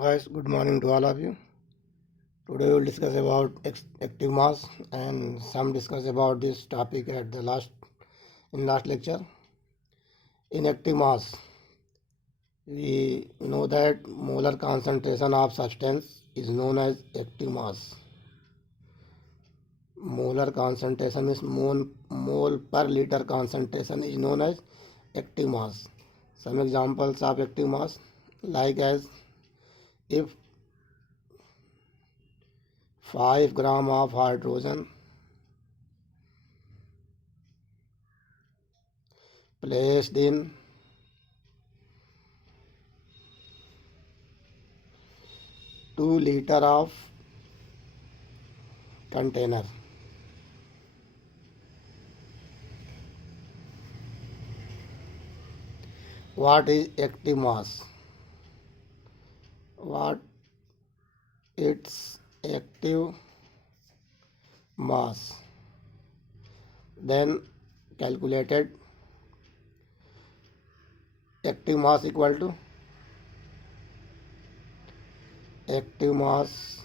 Guys, good morning to all of you. Today we will discuss about active mass and some discuss about this topic at the last lecture. In active mass, we know that molar concentration of substance is known as active mass. Molar concentration is mole per liter concentration is known as active mass. Some examples of active mass like as if 5 gram of hydrogen placed in 2 liter of container. What is active mass? What its active mass? Then calculated active mass equal to active mass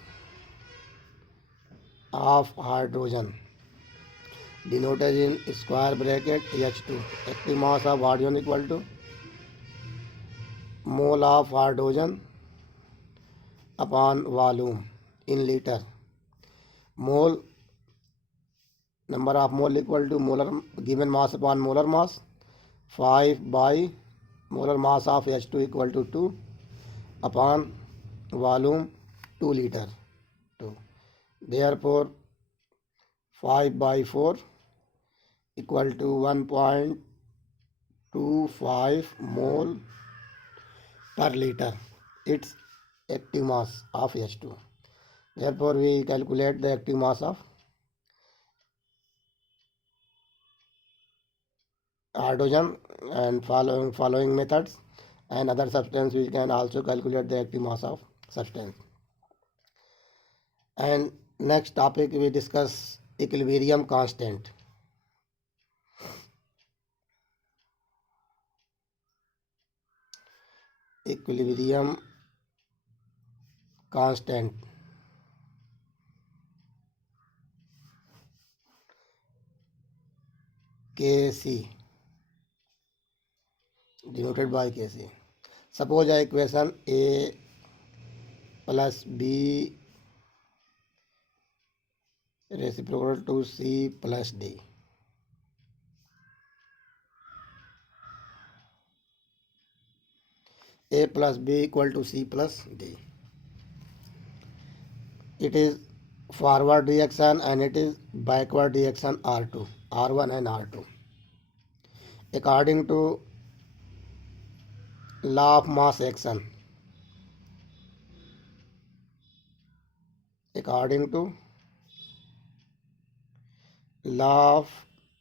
of hydrogen denoted in square bracket H2. Active mass of hydrogen equal to mole of hydrogen upon volume in liter. Mole number of mole equal to molar given mass upon molar mass. 5 by molar mass of H2 equal to 2 upon volume 2 liter 2. Therefore 5 by 4 equal to 1.25 mole per liter. Its active mass of H2. Therefore we calculate the active mass of hydrogen and following methods and other substance we can also calculate the active mass of substance. And next topic we discuss equilibrium constant. Equilibrium constant Kc denoted by Kc. Suppose a equation A plus B reciprocal to C plus D. A plus B equal to C plus D. It is forward reaction and it is backward reaction R2, R1 and R2. According to law of mass action, according to law of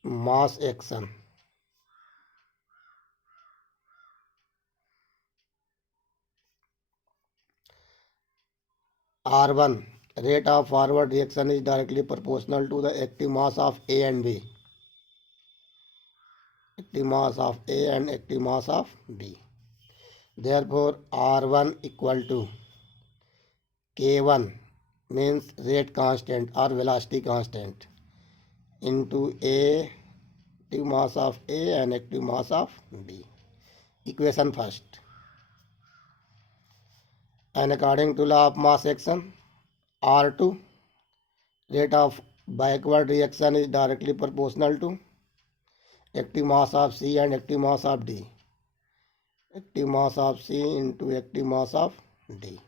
mass action, R1 rate of forward reaction is directly proportional to the active mass of A and B. Active mass of A and active mass of B. Therefore R1 equal to K1 means rate constant or velocity constant into A active mass of A and active mass of B. Equation first. And according to law of mass action, R2 rate of backward reaction is directly proportional to active mass of C and active mass of D. Active mass of C into active mass of D.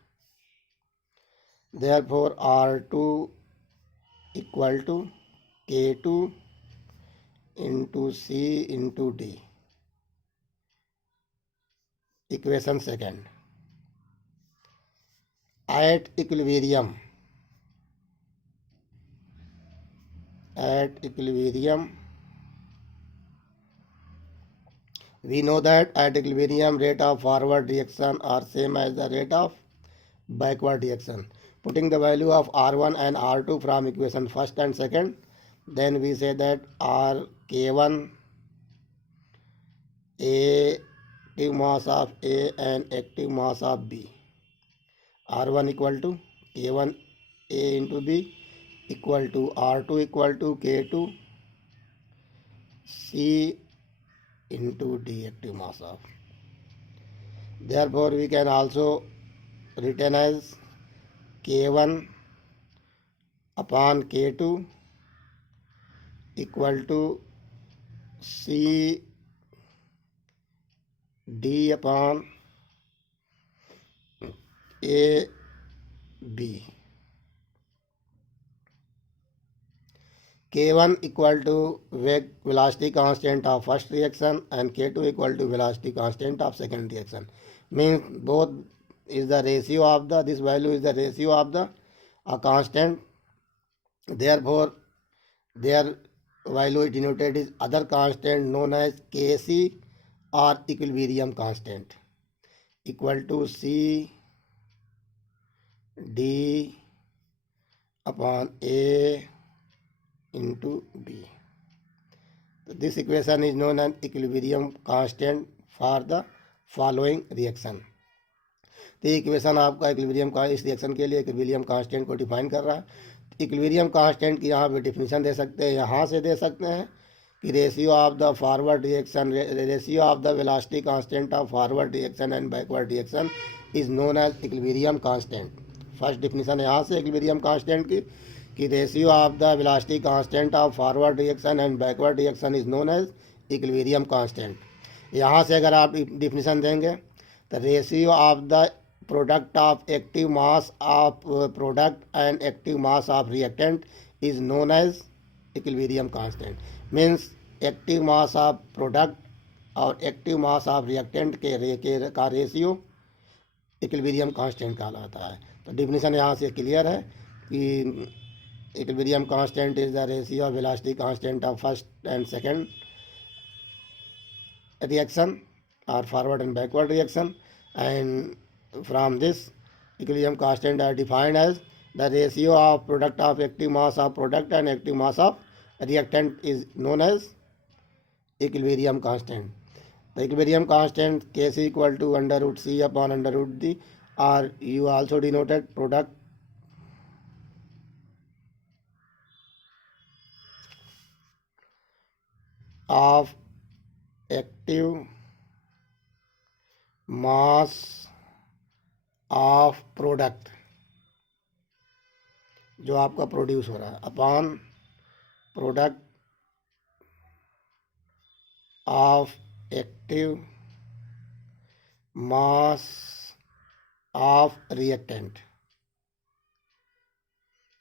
Therefore R2 equal to K2 into C into D. Equation second. At equilibrium, we know that at equilibrium rate of forward reaction are same as the rate of backward reaction. Putting the value of R1 and R2 from equation first and second, then we say that RK1 A active mass of A and active mass of B R1 equal to K1 A into B equal to R2 equal to K2 C into D active mass of. Therefore, we can also written as K1 upon K2 equal to C D upon A B. K1 equal to velocity constant of first reaction and K2 equal to velocity constant of second reaction. Means both is the ratio of the, this value is the ratio of the a constant. Therefore, their value is denoted is other constant known as Kc or equilibrium constant equal to C D upon A into B. So this equation is known as equilibrium constant for the following reaction. तो ये equation आपका equilibrium का इस reaction के लिए equilibrium constant को define कर रहा है. इक्विलिब्रियम कांस्टेंट की यहाँ पे डिफिनीशन दे सकते हैं, यहाँ से दे सकते हैं कि ratio of the forward reaction, ratio of the velocity constant of forward reaction and backward reaction is known as equilibrium constant. First definition यहाँ से इक्विलिब्रियम कांस्टेंट की कि ratio of the velocity constant of forward reaction and backward reaction is known as equilibrium constant. यहाँ से अगर आप definition देंगे तो ratio of the product of active mass of product and active mass of reactant is known as equilibrium constant. Means active mass of product और active mass of reactant के का ratio equilibrium constant कहलाता है. तो definition यहाँ से clear है कि equilibrium constant is the ratio of velocity constant of first and second reaction और forward and backward reaction. And from this, equilibrium constant are defined as the ratio of product of active mass of product and active mass of reactant is known as equilibrium constant. The equilibrium constant Kc equal to under root C upon under root D, or you also denoted product of active mass of product जो आपका produce हो रहा है upon product of active mass of reactant.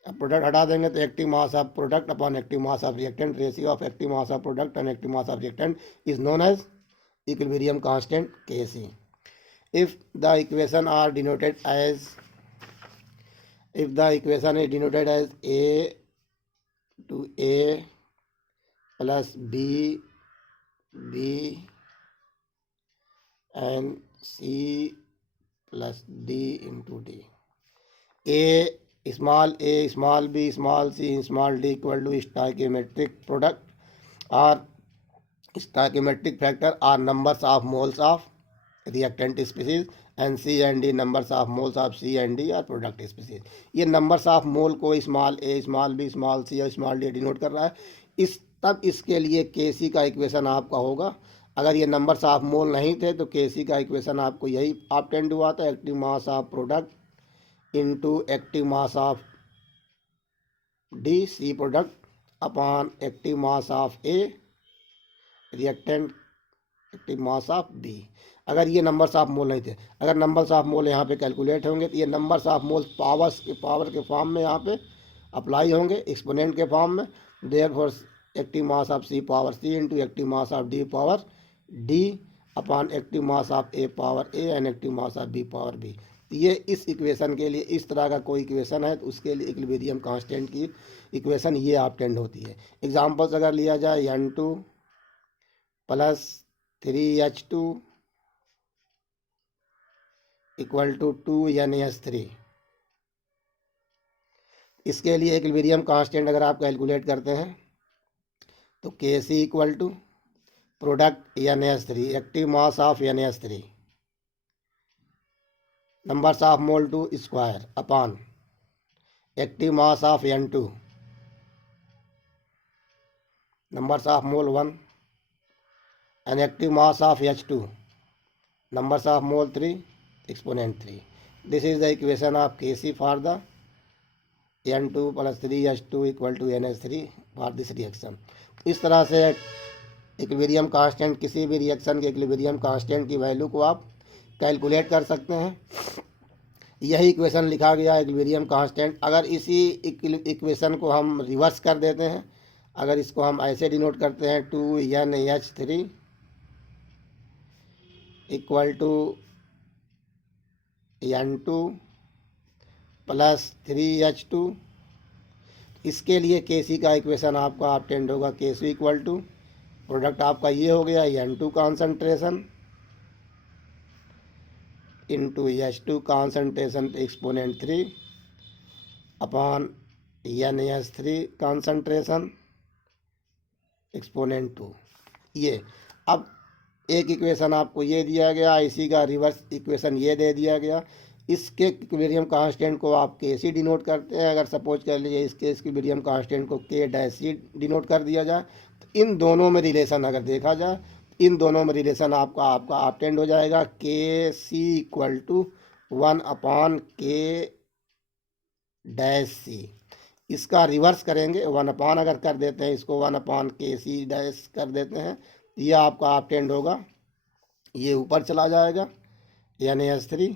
अब product हटा देंगे तो active mass of product upon active mass of reactant, ratio of active mass of product and active mass of reactant is known as equilibrium constant Kc. If the equation is denoted as A to A plus B and C plus D into D. A small b small c small d equal to stoichiometric product or stoichiometric factor or numbers of moles of reactant species and C and D numbers of moles of C and D और product species. ये numbers of mole को small a small b small c और small d denote कर रहा है. तब इसके लिए Kc का इक्वेशन आपका होगा. अगर ये नंबर्स ऑफ मोल नहीं थे तो Kc का इक्वेशन आपको यही ऑब्टेंड हुआ था, active mass of product into active mass of D C product upon active mass of A reactant active mass of B. अगर ये नंबर्स ऑफ मोल नहीं थे, अगर नंबर्स ऑफ मोल यहाँ पे कैलकुलेट होंगे तो ये नंबर्स ऑफ मोल पावर के फॉर्म में यहाँ पे अप्लाई होंगे, एक्सपोनेंट के फॉर्म में. Therefore active mass of C power C into active mass of D power D upon active mass of A power A and active mass of B power B. ये इस equation के लिए इस तरह का कोई इक्वेशन है तो उसके लिए इक्विलिब्रियम कांस्टेंट की इक्वेशन ये ऑब्टेंड होती है. एग्जांपल्स अगर लिया जाए N2 plus 3H2 equal to 2NH3, इसके लिए इक्विलिब्रियम कांस्टेंट अगर आप कैलकुलेट करते हैं तो Kc equal to product NH3 active mass of NH3 numbers of mole to square upon active mass of N2 numbers of mole 1 and active mass of H2 numbers of mole 3 exponent 3. This is the equation of Kc for the N2 plus 3H2 equal to NH3 for this reaction. इस तरह से equilibrium constant, किसी भी reaction के equilibrium constant की value को आप calculate कर सकते हैं। यही इक्वेशन लिखा गया इक्विलिब्रियम कांस्टेंट। अगर इसी इक्वेशन को हम रिवर्स कर देते हैं, अगर इसको हम ऐसे डिनोट करते हैं 2NH3 equal to N2 plus 3H2, इसके लिए Kc का इक्वेशन आपका ऑब्टेंड होगा Kc इक्वल टू प्रोडक्ट आपका ये हो गया N2 concentration into H2 concentration exponent 3 upon NH3 concentration exponent 2। ये अब एक इक्वेशन आपको ये दिया गया, इसी का रिवर्स इक्वेशन ये दे दिया गया। इसके इक्विलिब्रियम कांस्टेंट को आप Kc डिनोट करते हैं। अगर सपोज कर लीजिए इसके इक्विलिब्रियम कांस्टेंट को K-C डिनोट कर दिया जाए, तो इन दोनों में रिलेशन अगर देखा जाए, इन दोनों में रिलेशन आपका ऑब्टेंड हो जाएगा Kc equal to 1 upon K-C। इसका रिवर्स करेंगे, 1 अपॉन अगर कर देते हैं, इसको 1 अपॉन Kc डैश कर देते हैं, ये आपका ऑब्टेंड होगा, ये ऊपर चला जाएगा NH3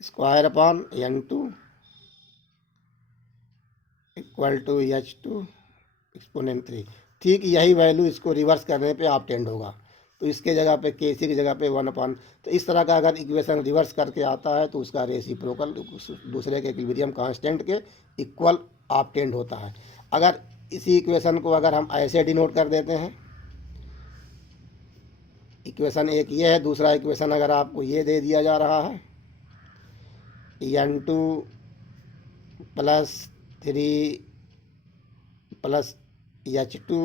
square upon N2 equal to H2 exponent 3। ठीक यही वैल्यू इसको रिवर्स करने पे ऑब्टेंड होगा, तो इसके जगह पे Kc की जगह पे 1 अपॉन। तो इस तरह का अगर इक्वेशन रिवर्स करके आता है तो उसका रेसिप्रोकल दूसरे के इक्विलिब्रियम कांस्टेंट के इक्वल ऑब्टेंड होता है। अगर इसी इक्वेशन को अगर हम ऐसे डिनोट कर देते हैं, इक्वेशन एक ये है, दूसरा इक्वेशन अगर आपको ये दे दिया जा रहा है N2 plus 3 plus H2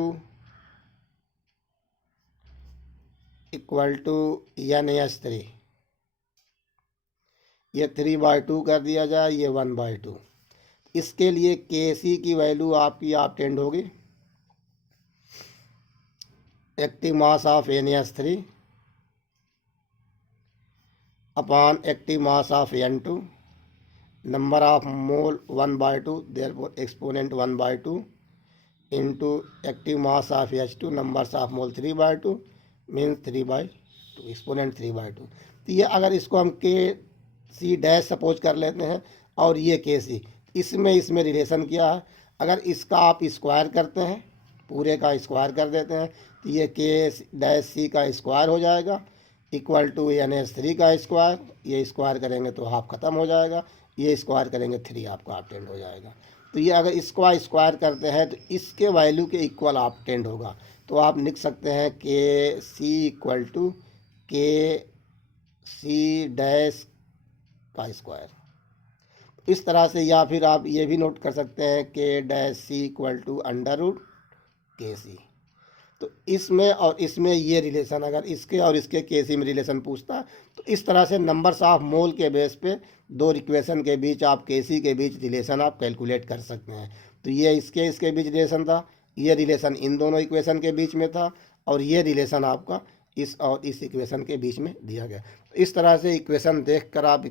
equal to NH3, ये 3/2 कर दिया जाए, ये 1/2। इसके लिए Kc की वैल्यू आपकी ऑब्टेंड होगी active mass of NH3 upon active mass of N2 number of mole 1/2 therefore exponent 1/2 into active mass of H2 numbers of mole 3/2 means 3/2 exponent 3/2। तो ये अगर इसको हम Kc डैश सपोज कर लेते हैं और ये Kc, इसमें रिलेशन क्या है, अगर इसका आप स्क्वायर करते हैं, पूरे का स्क्वायर कर देते हैं, तो ये K-C का स्क्वायर हो जाएगा इक्वल टू NH3 का स्क्वायर। ये स्क्वायर करेंगे तो हाफ खत्म हो जाएगा, ये स्क्वायर करेंगे 3 आपका ऑब्टेंड हो जाएगा। तो ये अगर इसको स्क्वायर करते हैं तो इसके वैल्यू के इक्वल ऑब्टेंड होगा। तो आप लिख सकते हैं Kc equal to Kc dash का स्क्वायर इस तरह से, या फिर आप ये भी नोट कर सकते हैं K-C equal to under root Kc। तो इसमें और इसमें ये रिलेशन, अगर इसके और इसके Kc में रिलेशन पूछता है तो इस तरह से नंबर्स ऑफ मोल के बेस पे दो इक्वेशन के बीच आप Kc के बीच रिलेशन आप कैलकुलेट कर सकते हैं। तो ये इसके बीच रिलेशन था, ये रिलेशन इन दोनों इक्वेशन के बीच में था, और ये रिलेशन आपका इस और इस इक्वेशन के बीच में दिया गया। तो इस तरह से इक्वेशन देखकर आप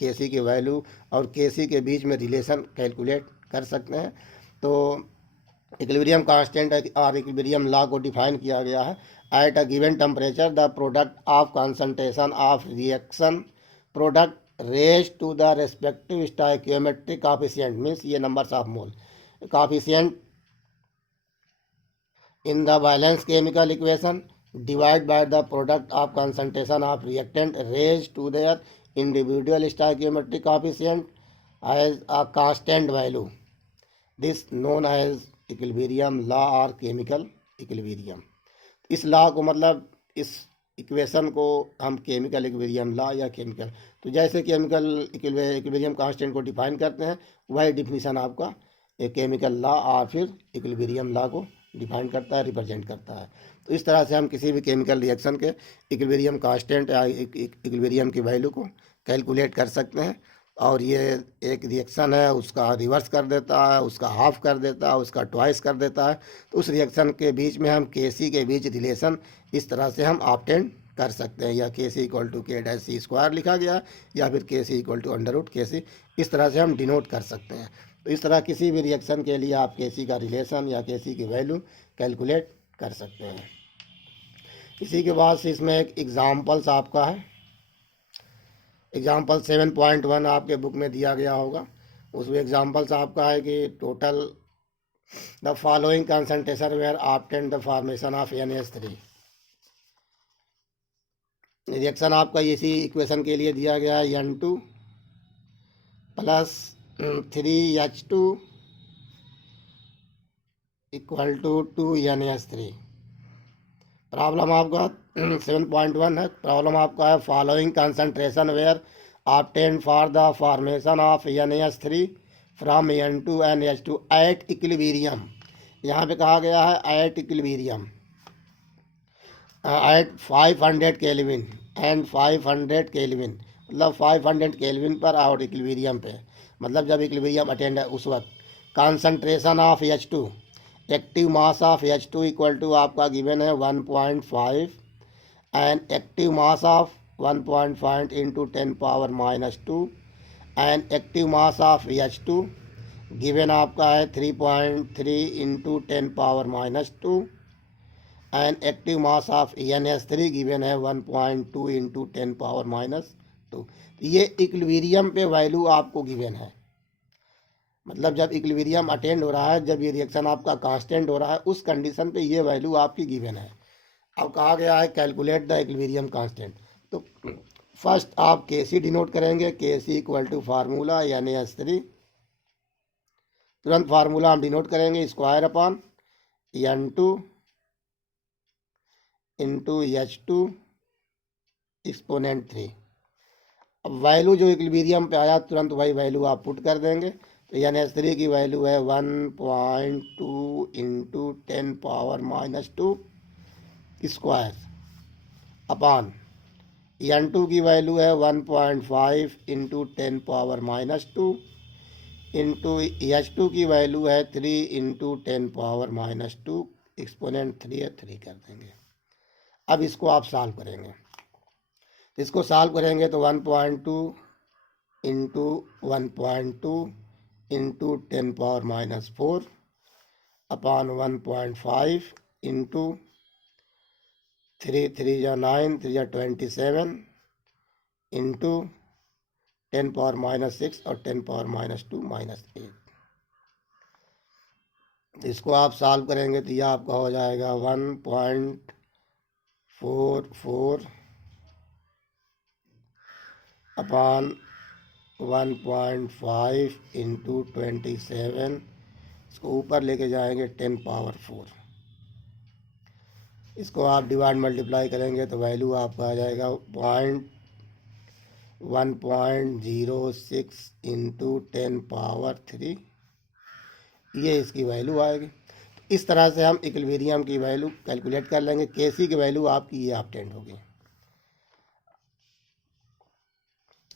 Kc की वैल्यू और Kc के बीच में रिलेशन कैलकुलेट कर सकते हैं। तो इक्विलिब्रियम कांस्टेंट और इक्विलिब्रियम लॉ को डिफाइन किया गया है। At a given temperature the product of concentration of reaction product raise to the respective stoichiometric coefficient means ये numbers of mole coefficient in the balance chemical equation divide by the product of concentration of reactant raise to their individual stoichiometric coefficient as a constant value, this known as equilibrium law और chemical equilibrium. इस law को मतलब इस equation को हम chemical equilibrium law या chemical, तो जैसे केमिकल इक्विलिब्रियम कांस्टेंट को डिफाइन करते हैं वही डिफिनीशन आपका एक केमिकल लॉ और फिर इक्विलिब्रियम लॉ को डिफाइन करता है, रिप्रेजेंट करता है। तो इस तरह से हम किसी भी केमिकल रिएक्शन के इक्विलिब्रियम कांस्टेंट या इक्विलिब्रियम की वैल्यू को कैलकुलेट कर सकते हैं। और ये एक रिएक्शन है, उसका रिवर्स कर देता है, उसका हाफ कर देता है, उसका ट्वाइस कर देता है। तो उस रिएक्शन के बीच में हम के सी के बीच रिलेशन इस तरह से हम ऑब्टेन कर सकते हैं। या के सी इक्वल टू के डैश सी स्क्वायर लिखा गया है, या फिर के सी इक्वल टू अंडर रूट के सी, इस तरह से हम डिनोट कर सकते हैं। तो इस तरह किसी भी रिएक्शन के लिए आप के सी का रिलेशन या के सी की वैल्यू कैलकुलेट कर सकते हैं। इसी के बाद से इसमें एक एग्जाम्पल्स आपका है, एग्जाम्पल 7.1 आपके बुक में दिया गया होगा। उसमें एग्जाम्पल्स आपका है कि total the following concentration were obtain the formation of NH3। Reaction आपका इसी इक्वेशन के लिए दिया गया है, N2 plus 3H2 equal to 2NH3। Problem आपका 7.1 है। प्रॉब्लम आपका है following concentration were obtain for the formation of NH3 from N2 and H2 at equilibrium. यहाँ पे कहा गया है at equilibrium at 500 kelvin and 500 kelvin, मतलब 500 केल्विन पर और इक्विलिब्रियम पे, मतलब जब इक्विलिब्रियम अटेंड है उस वक्त। Concentration of H2, active mass of H2 equal to आपका गिवन है 1.5 and active mass of 1.5 into 10 power -2 and active mass of H2 given आपका है 3.3 into 10 power -2 and active mass of NH3 given है 1.2 into 10 power -2। ये equilibrium पे value आपको given है, मतलब जब इक्विलिब्रियम अटेंड हो रहा है, जब ये रिएक्शन आपका कांस्टेंट हो रहा है, उस कंडीशन पे ये वैल्यू आपकी गिवन है। अब कहा गया है कैलकुलेट द इक्विलिब्रियम कांस्टेंट। तो फर्स्ट आप के सी डिनोट करेंगे, के सी इक्वल टू फार्मूला NH3, तुरंत फार्मूला हम डिनोट करेंगे square upon N2 into H2 exponent 3। अब वैल्यू जो इक्विलिब्रियम पे आया तुरंत वही वैल्यू आप पुट कर देंगे। तो NH3 की वैल्यू है 1.2 into 10 power -2 square upon N2 की वैल्यू है 1.5 इंटू 10 पावर -2 इंटू H2 की वैल्यू है 3 इंटू 10 पावर -2 एक्सपोनेंट 3 है, 3 कर देंगे। अब इसको आप सॉल्व करेंगे, इसको सॉल्व करेंगे तो 1.2 into 1.2 into 10 power -4 upon 1.5 into 3 3 या 9 3 या 27 इंटू 10 पावर -6 और 10 पावर -2 -8। इसको आप सॉल्व करेंगे तो यह आपका हो जाएगा 1.44 अपॉन 1.5 इंटू 27, इसको ऊपर लेके जाएंगे 10 पावर 4। इसको आप डिवाइड मल्टीप्लाई करेंगे तो वैल्यू आपका आ जाएगा 1.06 इंटू 10 पावर 3, ये इसकी वैल्यू आएगी। इस तरह से हम इक्विलिब्रियम की वैल्यू कैलकुलेट कर लेंगे। के सी की वैल्यू आपकी ये ऑब्टेंड होगी।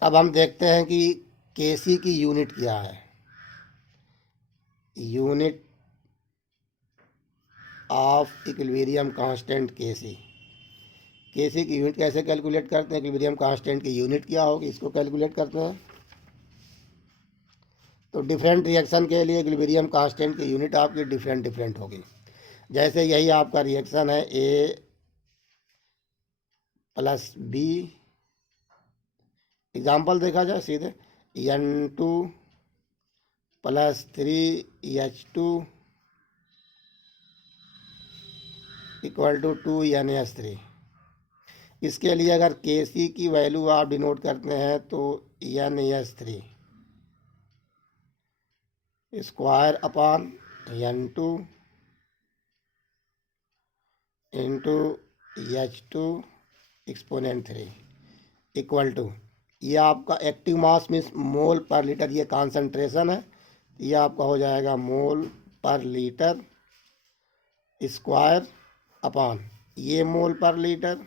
अब हम देखते हैं कि के सी की यूनिट क्या है। यूनिट ऑफ इक्विलिब्रियम कांस्टेंट के सी की यूनिट कैसे कैलकुलेट करते हैं, इक्विलिब्रियम कांस्टेंट की यूनिट क्या होगी, इसको कैलकुलेट करते हैं। तो डिफरेंट रिएक्शन के लिए इक्विलिब्रियम कांस्टेंट की यूनिट आपकी डिफरेंट होगी। जैसे यही आपका रिएक्शन है A प्लस B, एग्जाम्पल देखा जाए सीधे, N2 plus 3H2 equal to 2NH3। इसके लिए अगर के सी की वैल्यू आप डिनोट करते हैं तो NH3 square upon N2 into H2 exponent 3 equal to, ये आपका एक्टिव मास मीन्स मोल पर लीटर, ये कॉन्सेंट्रेशन है, ये आपका हो जाएगा मोल पर लीटर स्क्वायर अपॉन ये मोल पर लीटर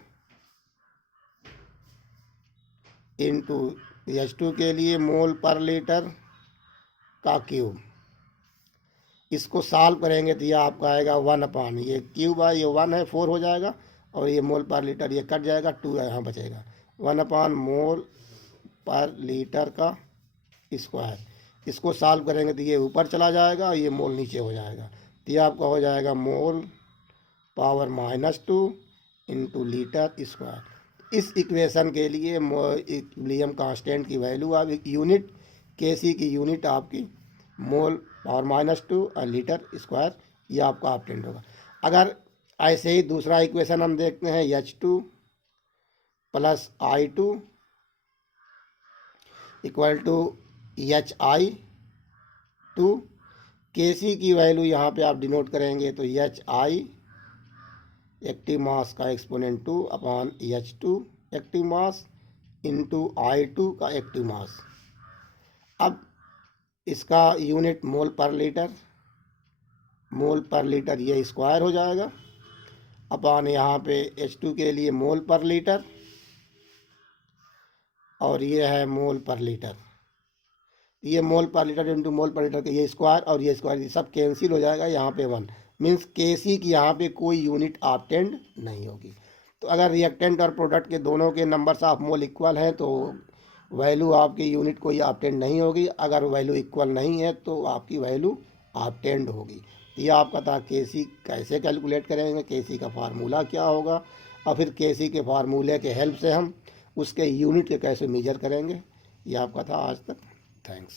इंटू H2 के लिए मोल पर लीटर का क्यूब। इसको सॉल्व करेंगे तो ये आपका आएगा 1 अपॉन ये क्यूब है, ये 1 है 4 हो जाएगा, और ये मोल पर लीटर ये कट जाएगा, 2 यहाँ बचेगा, 1 अपॉन मोल पर लीटर का स्क्वायर। इसको सॉल्व करेंगे तो ये ऊपर चला जाएगा और ये मोल नीचे हो जाएगा, तो ये आपका हो जाएगा मोल पावर -2 इंटू लीटर स्क्वायर। इस इक्वेशन के लिए इक्विलिब्रियम कांस्टेंट की वैल्यू आप यूनिट केसी की यूनिट आपकी मोल पावर -2 और लीटर स्क्वायर, ये आपका ऑप्टेंड होगा। अगर ऐसे ही दूसरा इक्वेशन हम देखते हैं H2 plus I2 equal to HI2, केसी की वैल्यू यहाँ पे आप डिनोट करेंगे तो HI एक्टिव मास का exponent 2 upon H2 active mass into I2 का एक्टिव मास। अब इसका यूनिट मोल पर लीटर ये स्क्वायर हो जाएगा अपॉन यहाँ पे H2 के लिए मोल पर लीटर, और ये है मोल पर लीटर, ये मोल पर लीटर इंटू मोल पर लीटर का ये स्क्वायर और ये स्क्वायर, ये सब कैंसिल हो जाएगा, यहाँ पे 1 मीन्स केसी की यहाँ पे कोई यूनिट ऑप्टेंड नहीं होगी। तो अगर रिएक्टेंट और प्रोडक्ट के दोनों के नंबर्स ऑफ मोल इक्वल हैं तो वैल्यू आपकी यूनिट कोई ऑप्टेंड नहीं होगी, अगर वैल्यू इक्वल नहीं है तो आपकी वैल्यू ऑप्टेंड होगी। तो ये आपका था केसी कैसे कैलकुलेट करेंगे, केसी का फार्मूला क्या होगा, और फिर केसी के फार्मूले के हेल्प से हम उसके यूनिट के कैसे मेजर करेंगे, ये आपका था आज तक। थैंक्स।